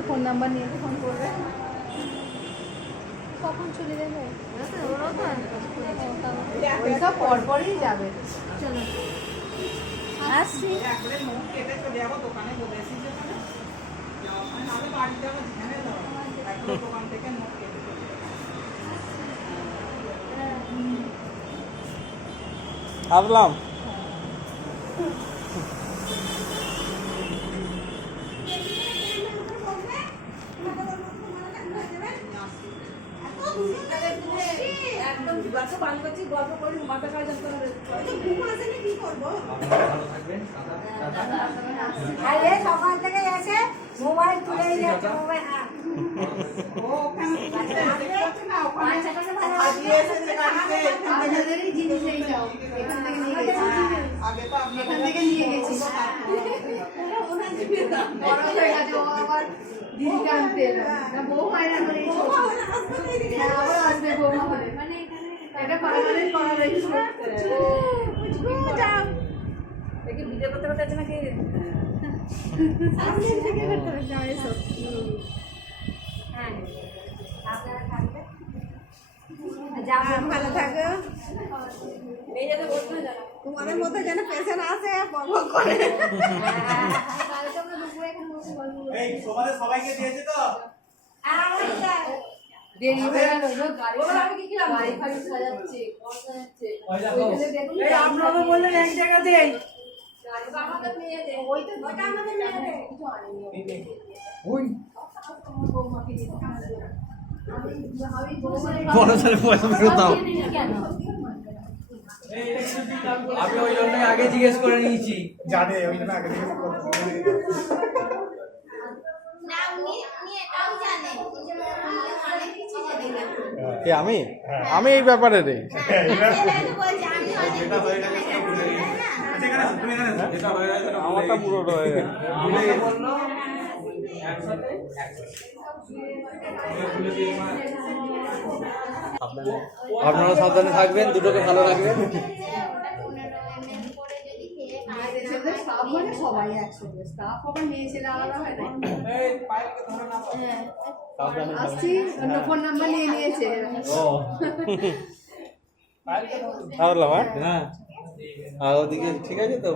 তো phone number নিয়ে phone করবে। কখন চলে যাবে? ওইসব পরপরই যাবে। চলো আসছি। আসলাম। সকাল থেকে এসে মোবাইল তুলে যাচ্ছে, মোবাইল আপনাদেরই জিনিস এইসব এখান থেকে নিয়ে গেছি। বড় হয়ে গেছে, ও আবার দিদি টানতে এলো না, বউ হয় না করে আবার আসবে বৌমা হলে। মানে এটা পারমানেন্ট করা রয়েছে। যাও দেখি ভিডিও করতে করতে আছে নাকি সামনে থেকে করতে হবে। এসব হ্যাঁ আপনারা থাকবে, যাও ভালো থাকো। মেয়েদের বলতে না, তোমাদের মধ্যে যেন পেশেন্ট আসে বকবক করে। কালকে আমরা দুপুরে এখানে বসে গল্প করব। এই সবাইকে দিয়েছে তো? দেরি হয়ে গেল, গাড়ি ফাড়ি সাজাচ্ছে, এই আপনারা বললেন এক জায়গা দেই, গাড়ি তো আমাদের নিয়ে দে, ওই তো ওটা আমাদের নিয়ে দে, কিছু আনেনি ওই বৌমাকে দিতে আমি বড় ছেলে পয়সা ফেরত দাও। আমি ওই জন্য আগে জিজ্ঞেস করে নিয়েছি, জানে ওই জন্য আগে জিজ্ঞেস করে আমি এই ব্যাপারে নেই। আমারটা পুরোটা হয়ে গেছে। আপনারা সাবধানে থাকবেন, দুটোকে ভালো রাখবেন। সবাই একসঙ্গে স্টাফ আবার মেয়ে ছেলে আলাদা হয় না। আসছি, অন্য ফোন নাম্বার নিয়ে নিয়েছে। হ্যাঁ, আর ওদিকে ঠিক আছে তো?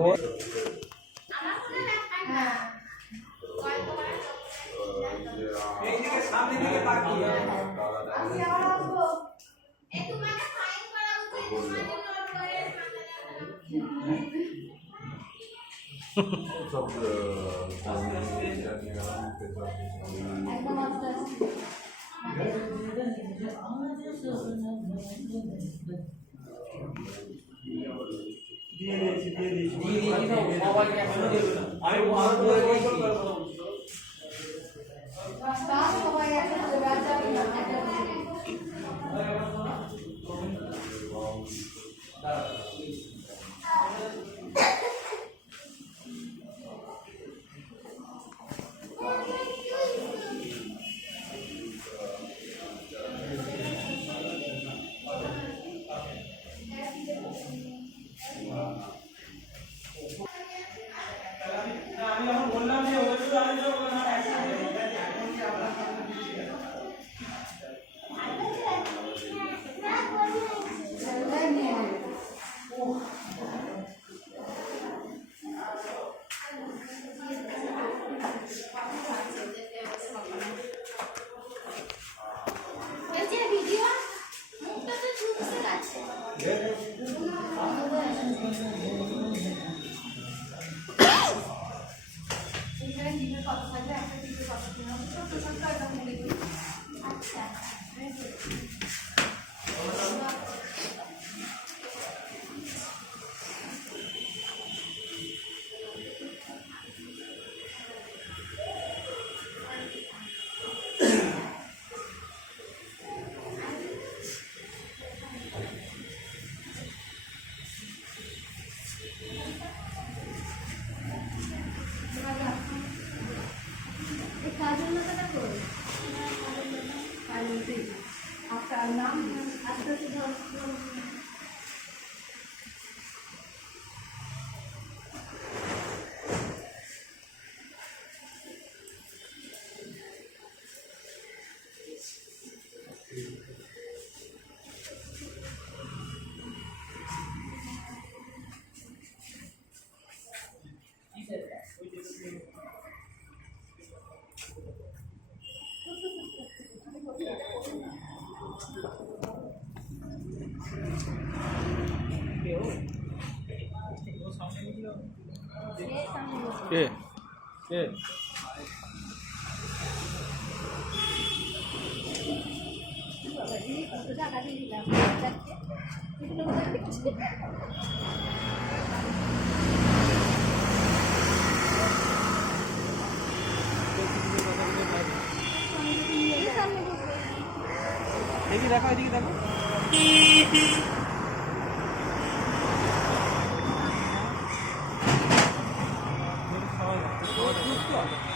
আপনার নাম আস্তে আস্তে কে কে দেখি দেখো এদিকে দেখো খাওয়া